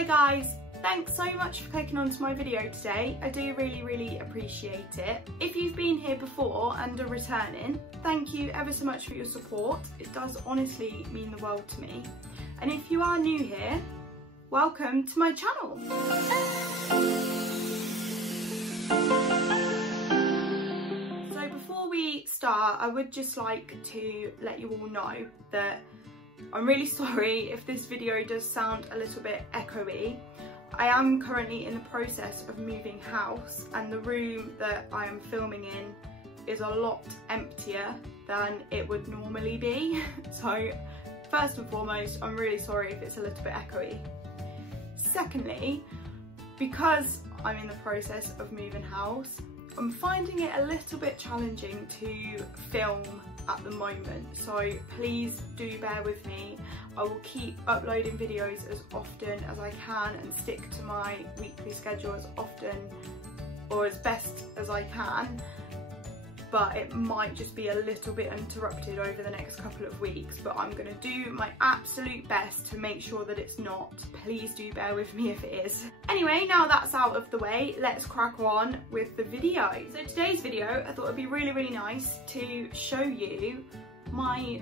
Hi guys, thanks so much for clicking onto my video today. I do really appreciate it. If you've been here before and are returning, thank you ever so much for your support. It does honestly mean the world to me. And if you are new here, welcome to my channel. So before we start, I would just like to let you all know that I'm really sorry if this video does sound a little bit echoey. I am currently in the process of moving house, and the room that I am filming in is a lot emptier than it would normally be. So first and foremost, I'm really sorry if it's a little bit echoey. Secondly, because I'm in the process of moving house, I'm finding it a little bit challenging to film at the moment, so please do bear with me. I will keep uploading videos as often as I can and stick to my weekly schedule as often or as best as I can, but it might just be a little bit interrupted over the next couple of weeks, but I'm going to do my absolute best to make sure that it's not. Please do bear with me if it is. Anyway, now that's out of the way, let's crack on with the video. So today's video, I thought it'd be really nice to show you my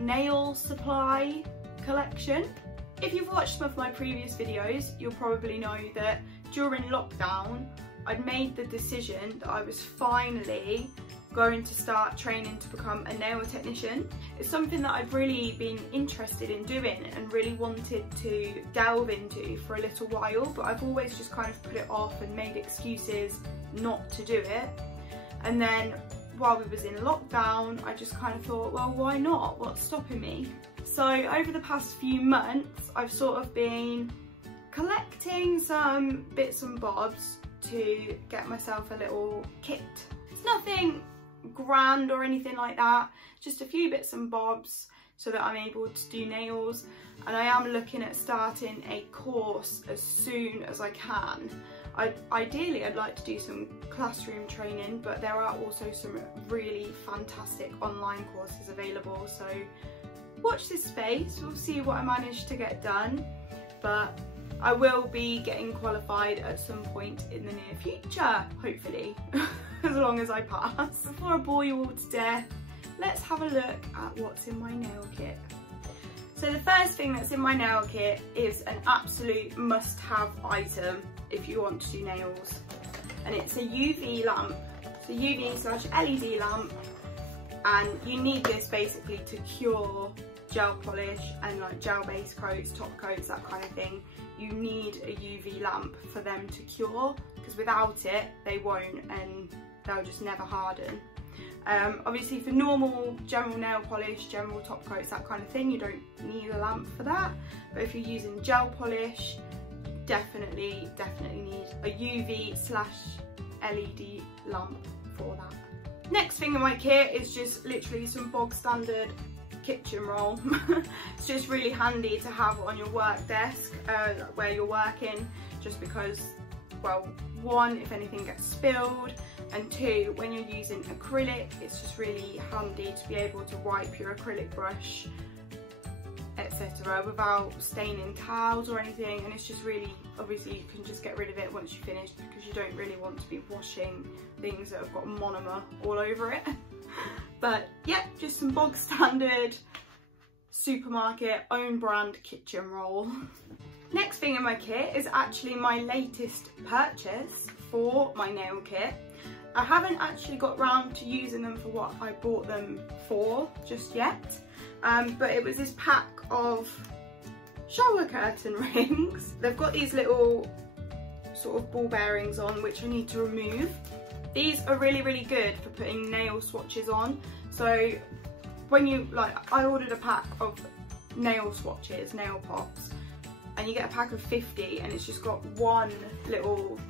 nail supply collection. If you've watched some of my previous videos, you'll probably know that during lockdown, I'd made the decision that I was finally going to start training to become a nail technician. It's something that I've really been interested in doing and really wanted to delve into for a little while, but I've always just kind of put it off and made excuses not to do it. And then while we was in lockdown, I just kind of thought, well, why not? What's stopping me? So over the past few months, I've sort of been collecting some bits and bobs to get myself a little kit. It's nothing grand or anything like that, just a few bits and bobs so that I'm able to do nails, and I am looking at starting a course as soon as I can. Ideally I'd like to do some classroom training, but there are also some really fantastic online courses available, so watch this space. We'll see what I manage to get done, but I will be getting qualified at some point in the near future, hopefully, as long as I pass. Before I bore you all to death, let's have a look at what's in my nail kit. So the first thing that's in my nail kit is an absolute must-have item if you want to do nails, and it's a UV lamp. It's a UV/LED lamp, and you need this basically to cure gel polish and like gel base coats, top coats, that kind of thing. You need a UV lamp for them to cure, because without it they won't, and they'll just never harden. Obviously for normal general nail polish, general top coats, that kind of thing, you don't need a lamp for that, but if you're using gel polish, you definitely need a UV/LED lamp for that. Next thing in my kit is just literally some bog standard kitchen roll. It's just really handy to have on your work desk where you're working, just because, well, one, if anything gets spilled, and two, when you're using acrylic, it's just really handy to be able to wipe your acrylic brush, etc., without staining towels or anything. And it's just really, obviously you can just get rid of it once you finish, because you don't really want to be washing things that have got monomer all over it. But yeah, just some bog standard supermarket own brand kitchen roll. Next thing in my kit is actually my latest purchase for my nail kit. I haven't actually got round to using them for what I bought them for just yet, but it was this pack of shower curtain rings. They've got these little sort of ball bearings on, which I need to remove. These are really good for putting nail swatches on. So when you, like, I ordered a pack of nail swatches, nail pops, and you get a pack of 50, and it's just got one little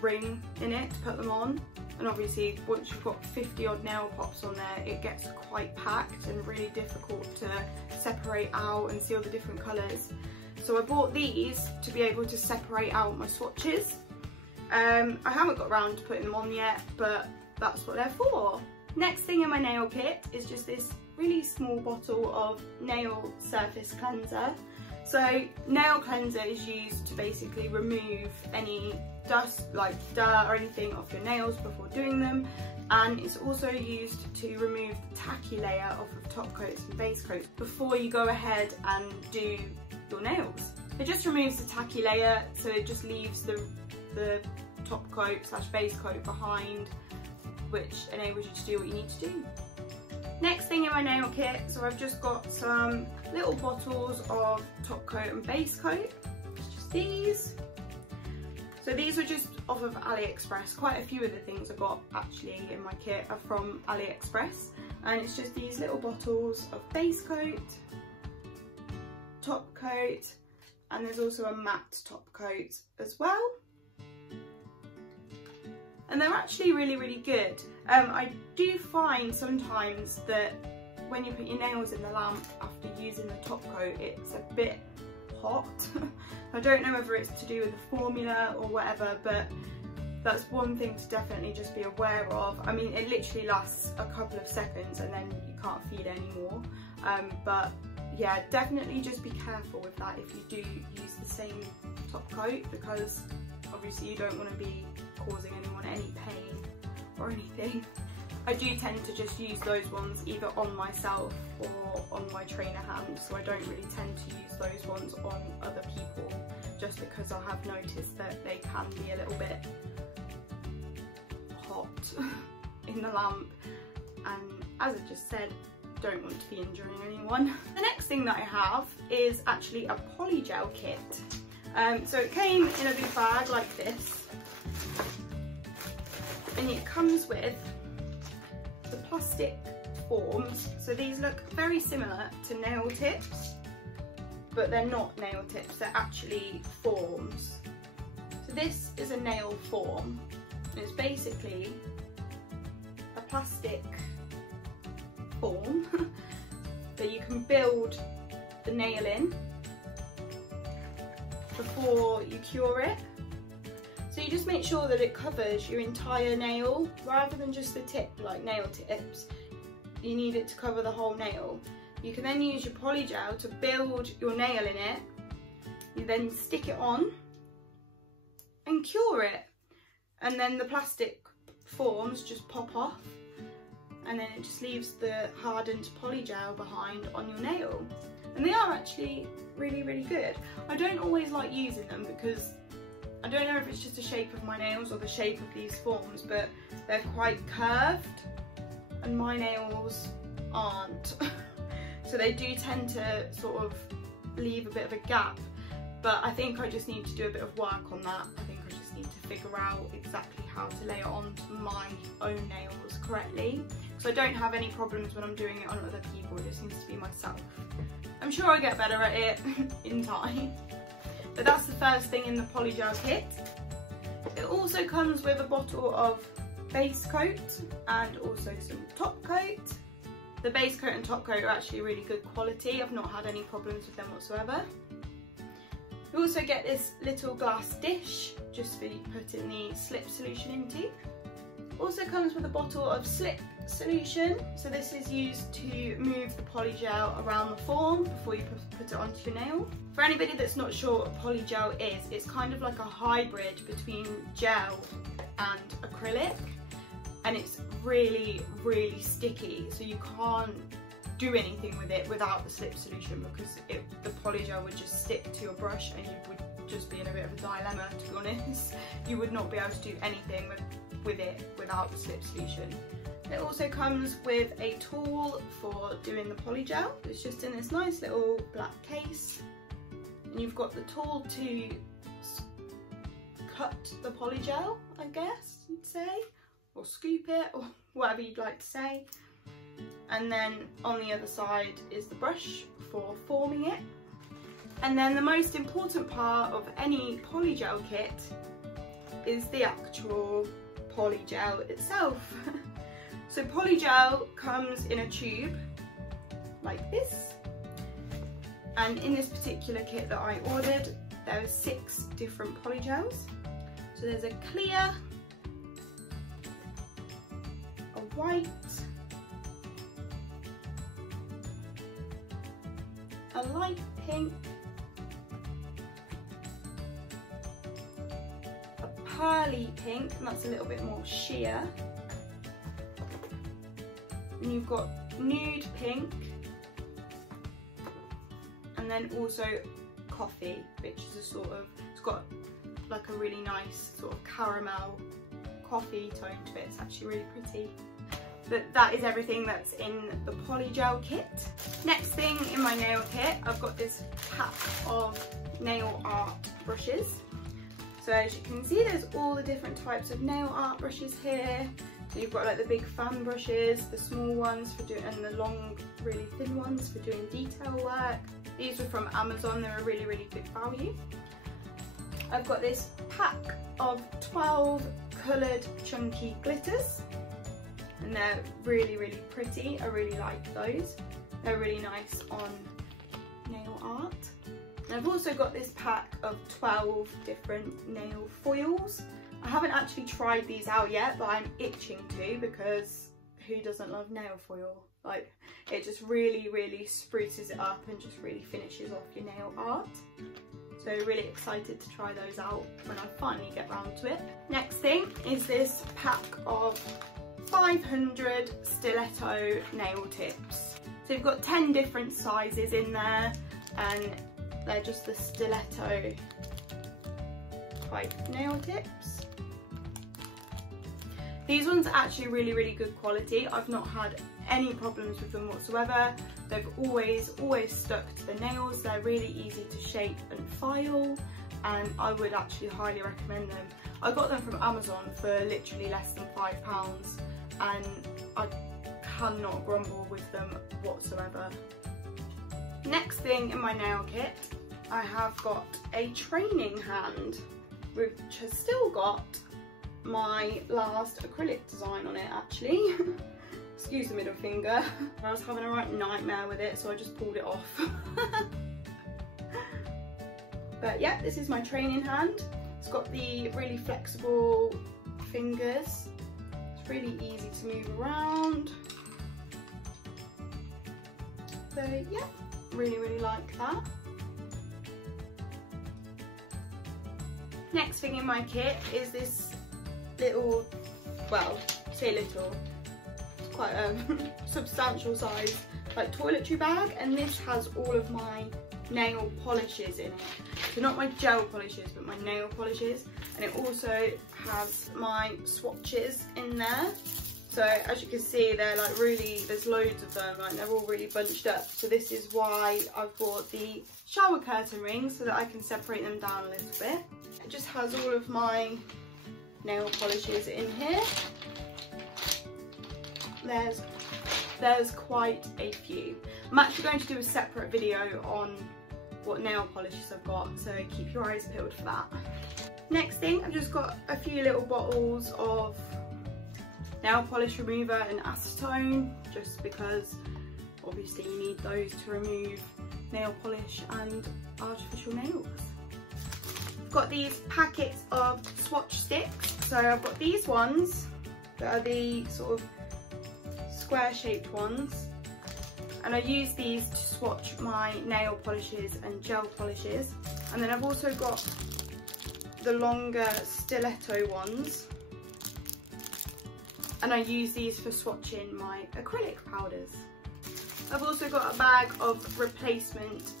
ring in it to put them on. And obviously once you've got 50 odd nail pops on there, it gets quite packed and really difficult to separate out and see all the different colours. So I bought these to be able to separate out my swatches. I haven't got around to putting them on yet, but that's what they're for. Next thing in my nail kit is just this really small bottle of nail surface cleanser. So nail cleanser is used to basically remove any dust, like dirt or anything off your nails before doing them, and it's also used to remove the tacky layer off of top coats and base coats before you go ahead and do your nails. It just removes the tacky layer, so it just leaves the top coat / base coat behind, which enables you to do what you need to do. Next thing in my nail kit, so I've just got some little bottles of top coat and base coat, just these. So these were just off of AliExpress. Quite a few of the things I got actually in my kit are from AliExpress, and it's just these little bottles of base coat, top coat, and there's also a matte top coat as well. And they're actually really good. I do find sometimes that when you put your nails in the lamp after using the top coat, it's a bit hot. I don't know whether it's to do with the formula or whatever, but that's one thing to definitely just be aware of. I mean, it literally lasts a couple of seconds and then you can't feel it anymore. But yeah, definitely just be careful with that if you do use the same top coat, because obviously you don't want to be causing anyone any pain or anything. I do tend to just use those ones either on myself or on my trainer hands, so I don't really tend to use those ones on other people, just because I have noticed that they can be a little bit hot in the lamp, and as I just said, don't want to be injuring anyone. The next thing that I have is actually a polygel kit. So it came in a big bag like this, and it comes with the plastic forms. So these look very similar to nail tips, but they're not nail tips, they're actually forms. So this is a nail form, and it's basically a plastic form that you can build the nail in before you cure it. So you just make sure that it covers your entire nail rather than just the tip like nail tips. You need it to cover the whole nail. You can then use your polygel to build your nail in it. You then stick it on and cure it, and then the plastic forms just pop off, and then it just leaves the hardened polygel behind on your nail. And they are actually really good. I don't always like using them because I don't know if it's just the shape of my nails or the shape of these forms, but they're quite curved and my nails aren't. So they do tend to sort of leave a bit of a gap, but I think I just need to do a bit of work on that. I think I just need to figure out exactly how to lay it onto my own nails correctly, because I don't have any problems when I'm doing it on other people. It just needs to be myself. I'm sure I'll get better at it in time. But that's the first thing in the polygel kit. It also comes with a bottle of base coat and also some top coat. The base coat and top coat are actually really good quality. I've not had any problems with them whatsoever. You also get this little glass dish just for putting the slip solution into. Also comes with a bottle of slip solution. So this is used to move the polygel around the form before you put it onto your nail. For anybody that's not sure what polygel is, it's kind of like a hybrid between gel and acrylic, and it's really sticky, so you can't do anything with it without the slip solution, because the polygel would just stick to your brush and you would just be in a bit of a dilemma, to be honest. You would not be able to do anything with it without the slip solution. It also comes with a tool for doing the polygel. It's just in this nice little black case, and you've got the tool to cut the polygel, I guess you'd say, or scoop it, or whatever you'd like to say. And then on the other side is the brush for forming it. And then the most important part of any polygel kit is the actual polygel itself. So polygel comes in a tube like this, and in this particular kit that I ordered, there are 6 different polygels. So there's a clear, a white, a light pink, pearly pink, and that's a little bit more sheer. And you've got nude pink, and then also coffee, which is a sort of, it's got like a really nice sort of caramel coffee tone to it. It's actually really pretty. But that is everything that's in the polygel kit. Next thing in my nail kit, I've got this pack of nail art brushes. So as you can see, there's all the different types of nail art brushes here. So you've got like the big fan brushes, the small ones for doing, and the long, really thin ones for doing detail work. These were from Amazon, they're a really, really good value. I've got this pack of 12 coloured chunky glitters, and they're really, really pretty. I really like those. They're really nice on nail art. And I've also got this pack of 12 different nail foils. I haven't actually tried these out yet, but I'm itching to, because who doesn't love nail foil? Like, it just really, really spruces it up and just really finishes off your nail art. So really excited to try those out when I finally get round to it. Next thing is this pack of 500 stiletto nail tips. So you've got 10 different sizes in there, and they're just the stiletto type nail tips. These ones are actually really, really good quality. I've not had any problems with them whatsoever. They've always stuck to the nails. They're really easy to shape and file, and I would actually highly recommend them. I got them from Amazon for literally less than £5, and I cannot grumble with them whatsoever. Next thing in my nail kit, I have got a training hand, which has still got my last acrylic design on it actually. Excuse the middle finger. I was having a right nightmare with it, so I just pulled it off. But yeah, this is my training hand. It's got the really flexible fingers. It's really easy to move around. So yeah, really, really like that. Next thing in my kit is this little, well, say little, it's quite a substantial size, like toiletry bag, and this has all of my nail polishes in it. So not my gel polishes, but my nail polishes, and it also has my swatches in there. So as you can see, they're like really, there's loads of them, like they're all really bunched up. So this is why I've bought the shower curtain rings, so that I can separate them down a little bit. It just has all of my nail polishes in here. There's quite a few. I'm actually going to do a separate video on what nail polishes I've got, so keep your eyes peeled for that. Next thing, I've just got a few little bottles of nail polish remover and acetone, just because obviously you need those to remove nail polish and artificial nails. I've got these packets of swatch sticks. So I've got these ones that are the sort of square shaped ones, and I use these to swatch my nail polishes and gel polishes. And then I've also got the longer stiletto ones, and I use these for swatching my acrylic powders. I've also got a bag of replacement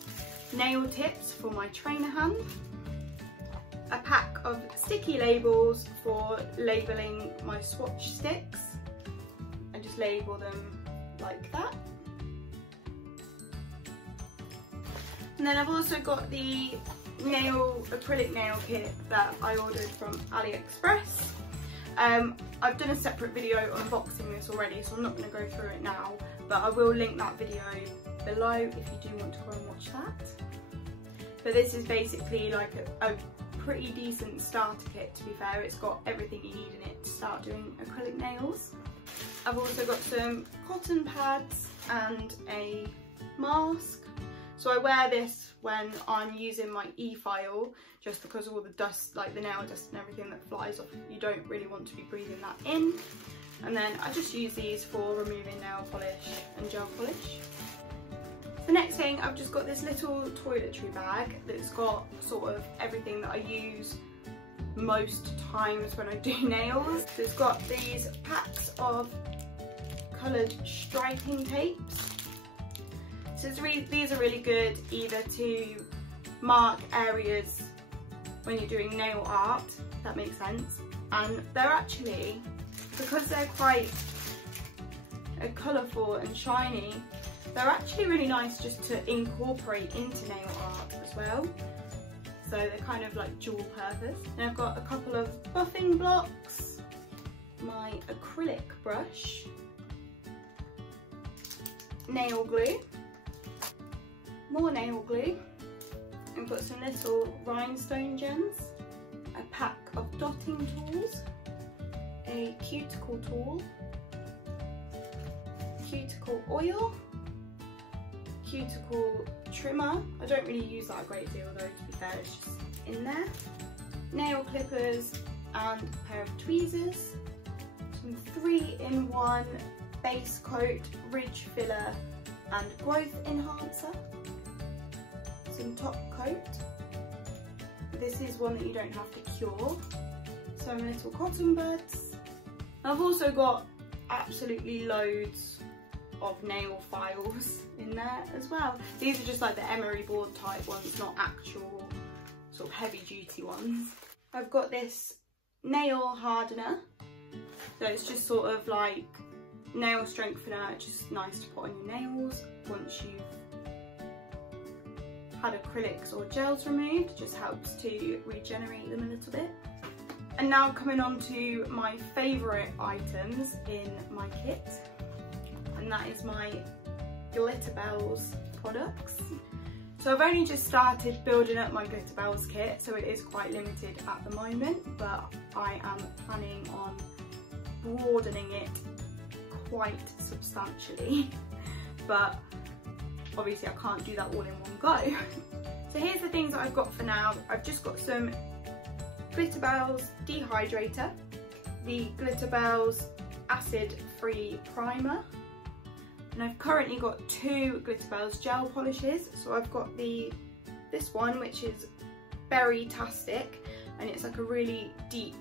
nail tips for my trainer hand, a pack of sticky labels for labelling my swatch sticks. I just label them like that. And then I've also got the acrylic nail kit that I ordered from AliExpress. I've done a separate video unboxing this already, so I'm not going to go through it now, but I will link that video below if you do want to go and watch that. But this is basically like a pretty decent starter kit, to be fair. It's got everything you need in it to start doing acrylic nails. I've also got some cotton pads and a mask. So I wear this when I'm using my e-file, just because of all the dust, like the nail dust and everything that flies off. You don't really want to be breathing that in. And then I just use these for removing nail polish and gel polish. The next thing, I've just got this little toiletry bag that's got sort of everything that I use most times when I do nails. So it's got these packs of coloured striping tapes. So these are really good either to mark areas when you're doing nail art, if that makes sense. And they're actually, because they're quite colourful and shiny, they're actually really nice just to incorporate into nail art as well. So they're kind of like dual purpose. And I've got a couple of buffing blocks, my acrylic brush, nail glue, more nail glue. I've got some little rhinestone gems, a pack of dotting tools, a cuticle tool, cuticle oil, cuticle trimmer. I don't really use that a great deal though, to be fair, it's just in there. Nail clippers and a pair of tweezers. Some 3-in-1 base coat, ridge filler and growth enhancer. Some top coat. This is one that you don't have to cure. Some little cotton buds. I've also got absolutely loads of nail files in there as well. These are just like the emery board type ones, not actual sort of heavy duty ones. I've got this nail hardener, so it's just sort of like nail strengthener. It's just nice to put on your nails once you've had acrylics or gels removed. It just helps to regenerate them a little bit. And now coming on to my favourite items in my kit, and that is my Glitterbels products. So I've only just started building up my Glitterbels kit, so it is quite limited at the moment, but I am planning on broadening it quite substantially. But obviously I can't do that all in one go. So here's the things that I've got for now. I've just got some Glitterbels dehydrator, the Glitterbels acid free primer, and I've currently got 2 Glitterbels gel polishes. So I've got this one, which is Berry-tastic, and it's like a really deep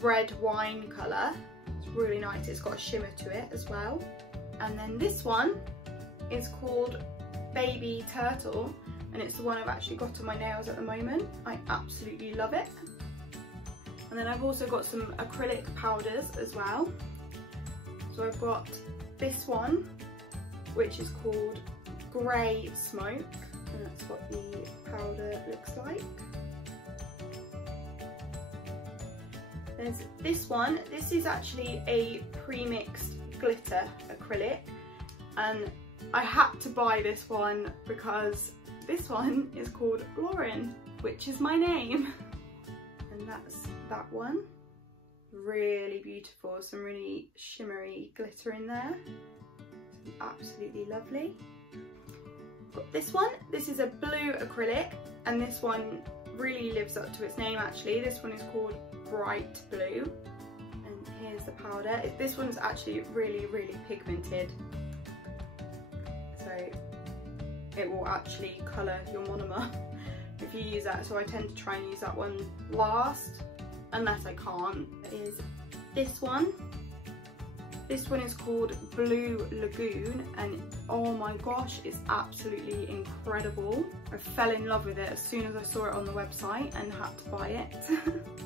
red wine colour. It's really nice, it's got a shimmer to it as well. And then this one is called Baby Turtle, and it's the one I've actually got on my nails at the moment. I absolutely love it. And then I've also got some acrylic powders as well. So I've got this one, which is called Grey Smoke, and that's what the powder looks like. There's this one. This is actually a pre-mixed glitter acrylic, and I had to buy this one because this one is called Lauren, which is my name. And that's that one. Really beautiful, some really shimmery glitter in there. Absolutely lovely. Got this one. This is a blue acrylic, and this one really lives up to its name actually. This one is called Bright Blue, and here's the powder. This one's actually really pigmented, so it will actually colour your monomer if you use that, so I tend to try and use that one last unless I can't. Is this one. This one is called Blue Lagoon, and oh my gosh, it's absolutely incredible. I fell in love with it as soon as I saw it on the website and had to buy it.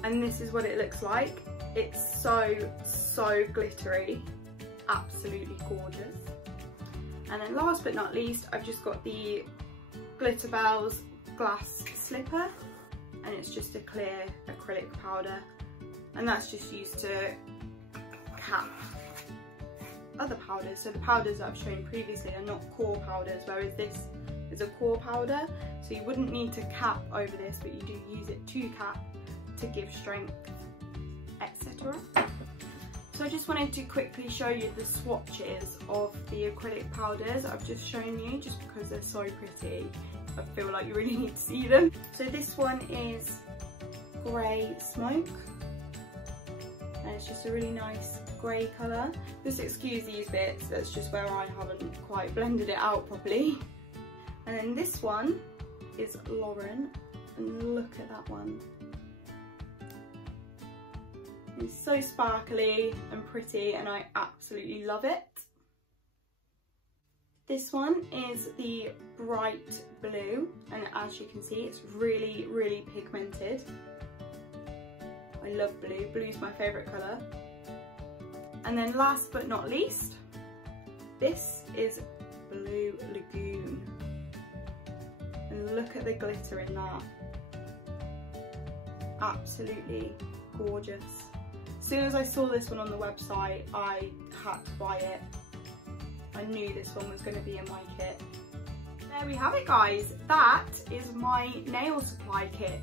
And this is what it looks like. It's so glittery, absolutely gorgeous. And then last but not least, I've just got the Glitterbels Glass Slipper, and it's just a clear acrylic powder, and that's just used to cap other powders. So the powders that I've shown previously are not core powders, whereas this is a core powder, so you wouldn't need to cap over this, but you do use it to cap to give strength, etc. So I just wanted to quickly show you the swatches of the acrylic powders I've just shown you, just because they're so pretty. I feel like you really need to see them. So this one is Grey Smoke, and it's just a really nice grey colour. Just excuse these bits, that's just where I haven't quite blended it out properly. And then this one is Lauren, and look at that one. It's so sparkly and pretty and I absolutely love it. This one is the bright blue, and as you can see it's really, really pigmented. I love blue, blue's my favourite colour. And then last but not least, this is Blue Lagoon. And look at the glitter in that. Absolutely gorgeous. As soon as I saw this one on the website, I had to buy it. I knew this one was going to be in my kit. There we have it, guys. That is my nail supply kit.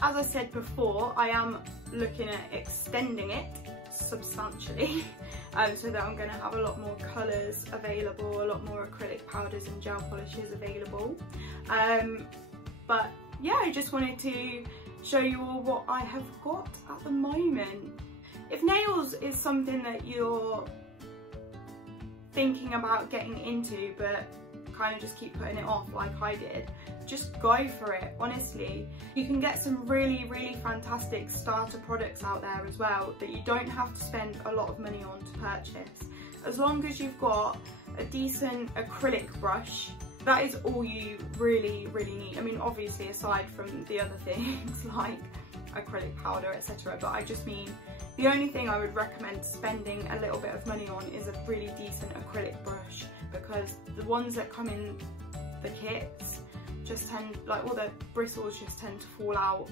As I said before, I am looking at extending it substantially so that I'm going to have a lot more colours available, a lot more acrylic powders and gel polishes available. But yeah, I just wanted to show you all what I have got at the moment. If nails is something that you're thinking about getting into but kind of just keep putting it off like I did, just go for it, honestly. You can get some really, really fantastic starter products out there as well that you don't have to spend a lot of money on to purchase. As long as you've got a decent acrylic brush, that is all you really, really need. I mean, obviously aside from the other things like acrylic powder, etc. But I just mean, the only thing I would recommend spending a little bit of money on is a really decent acrylic brush, because the ones that come in the kits just tend, like, all the bristles just tend to fall out.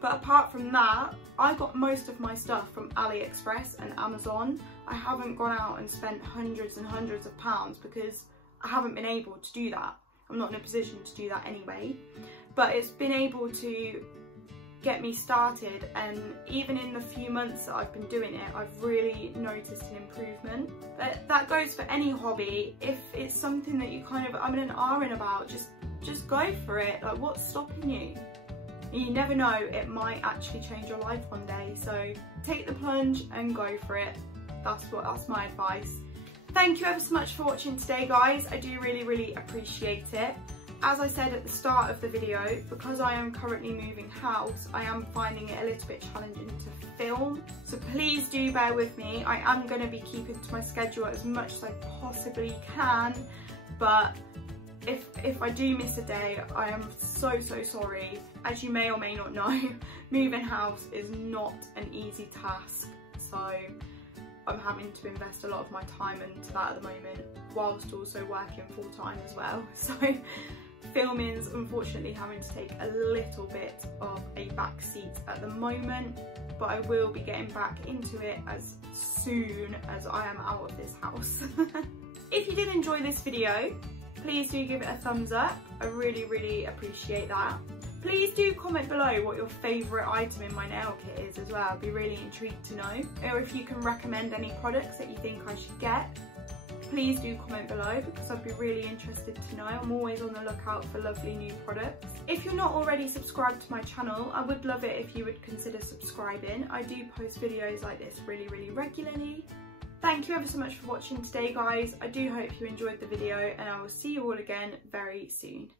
But apart from that, I got most of my stuff from AliExpress and Amazon. I haven't gone out and spent hundreds and hundreds of pounds because I haven't been able to do that. I'm not in a position to do that anyway. But it's been able to get me started, and even in the few months that I've been doing it, I've really noticed an improvement. But that goes for any hobby. If it's something that you kind of I'm in about, just go for it. Like, what's stopping you? You never know, it might actually change your life one day. So take the plunge and go for it. That's my advice. Thank you ever so much for watching today, guys. I do really, really appreciate it. As I said at the start of the video, because I am currently moving house, I am finding it a little bit challenging to film. So please do bear with me. I am going to be keeping to my schedule as much as I possibly can. But if I do miss a day, I am so, so sorry. As you may or may not know, moving house is not an easy task. So I'm having to invest a lot of my time into that at the moment, whilst also working full time as well. So filming's unfortunately having to take a little bit of a back seat at the moment, but I will be getting back into it as soon as I am out of this house. If you did enjoy this video, please do give it a thumbs up. I really, really appreciate that. Please do comment below what your favourite item in my nail kit is as well. I'd be really intrigued to know. Or if you can recommend any products that you think I should get, please do comment below, because I'd be really interested to know. I'm always on the lookout for lovely new products. If you're not already subscribed to my channel, I would love it if you would consider subscribing. I do post videos like this really, really regularly. Thank you ever so much for watching today, guys. I do hope you enjoyed the video, and I will see you all again very soon.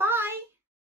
Bye!